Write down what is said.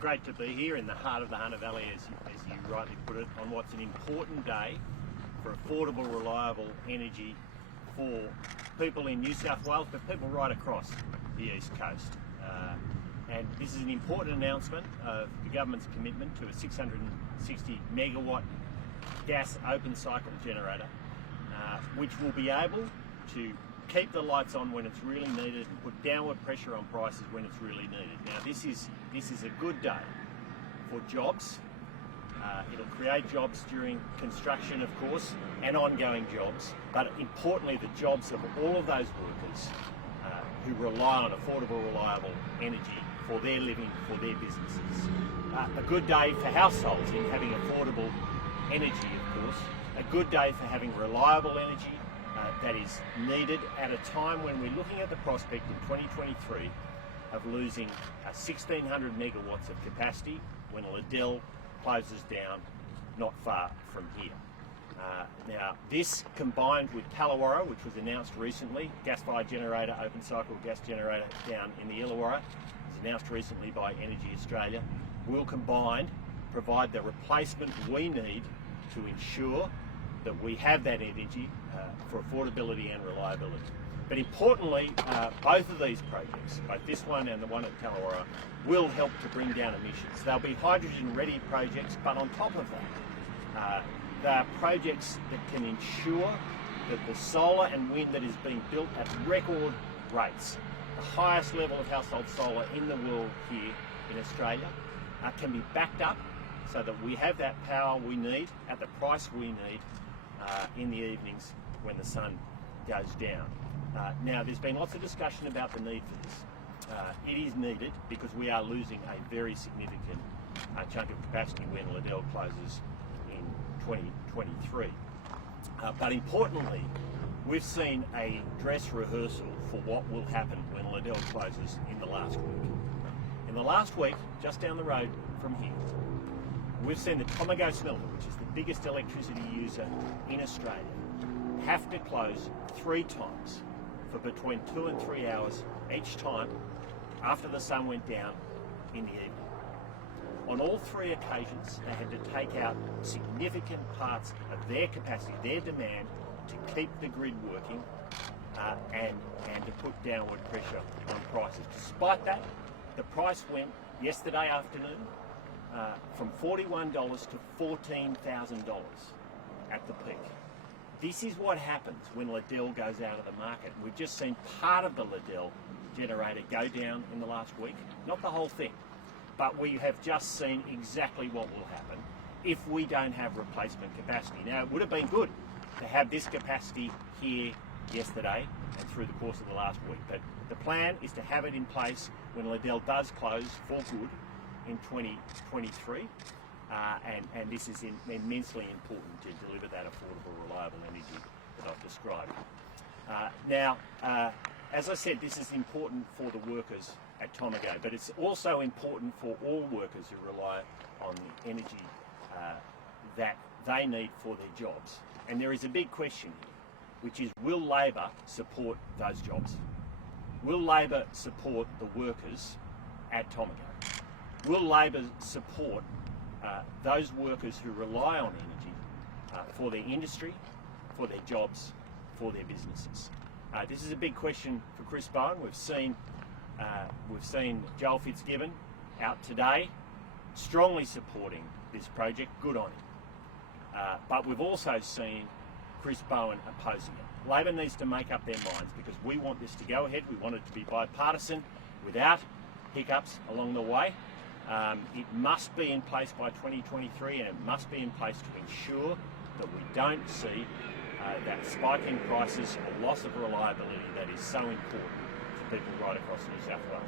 great to be here in the heart of the Hunter Valley, as you rightly put it, on what's an important day for affordable, reliable energy for people in New South Wales, but people right across the East Coast. And this is an important announcement of the government's commitment to a 660 megawatt gas open cycle generator, which will be able to keep the lights on when it's really needed and put downward pressure on prices when it's really needed. Now this is a good day for jobs. It'll create jobs during construction, of course, and ongoing jobs, but importantly the jobs of all of those workers who rely on affordable, reliable energy for their living, for their businesses. A good day for households in having affordable energy, of course. A good day for having reliable energy that is needed at a time when we're looking at the prospect in 2023 of losing 1,600 megawatts of capacity when Liddell closes down not far from here. Now this, combined with Tallawarra, which was announced recently, gas-fired generator, open cycle gas generator down in the Illawarra, was announced recently by Energy Australia, will combined provide the replacement we need to ensure that we have that energy for affordability and reliability. But importantly, both of these projects, both this one and the one at Tallawarra, will help to bring down emissions. They'll be hydrogen-ready projects, but on top of that, they are projects that can ensure that the solar and wind that is being built at record rates, the highest level of household solar in the world here in Australia, can be backed up so that we have that power we need at the price we need in the evenings when the sun goes down. Now, there's been lots of discussion about the need for this. It is needed because we are losing a very significant chunk of capacity when Liddell closes in 2023. But importantly, we've seen a dress rehearsal for what will happen when Liddell closes in the last week. In the last week, just down the road from here, we've seen the Tomago smelter, which is the biggest electricity user in Australia, have to close 3 times for between 2 and 3 hours each time after the sun went down in the evening. On all 3 occasions, they had to take out significant parts of their capacity, their demand, to keep the grid working and to put downward pressure on prices. Despite that, the price went yesterday afternoon from $41 to $14,000 at the peak. This is what happens when Liddell goes out of the market. We've just seen part of the Liddell generator go down in the last week, not the whole thing, but we have just seen exactly what will happen if we don't have replacement capacity. Now, it would have been good to have this capacity here yesterday and through the course of the last week, but the plan is to have it in place when Liddell does close for good in 2023, and this is immensely important to deliver that affordable, reliable energy that I've described. Now, as I said, this is important for the workers at Tomago, but it's also important for all workers who rely on the energy that they need for their jobs. And there is a big question here, which is, will Labor support those jobs? Will Labor support the workers at Tomago? Will Labor support those workers who rely on energy for their industry, for their jobs, for their businesses? This is a big question for Chris Bowen. We've seen Joel Fitzgibbon out today strongly supporting this project. Good on him. But we've also seen Chris Bowen opposing it. Labor needs to make up their minds, because we want this to go ahead. We want it to be bipartisan without hiccups along the way. It must be in place by 2023, and it must be in place to ensure that we don't see that spike in prices or loss of reliability that is so important to people right across New South Wales.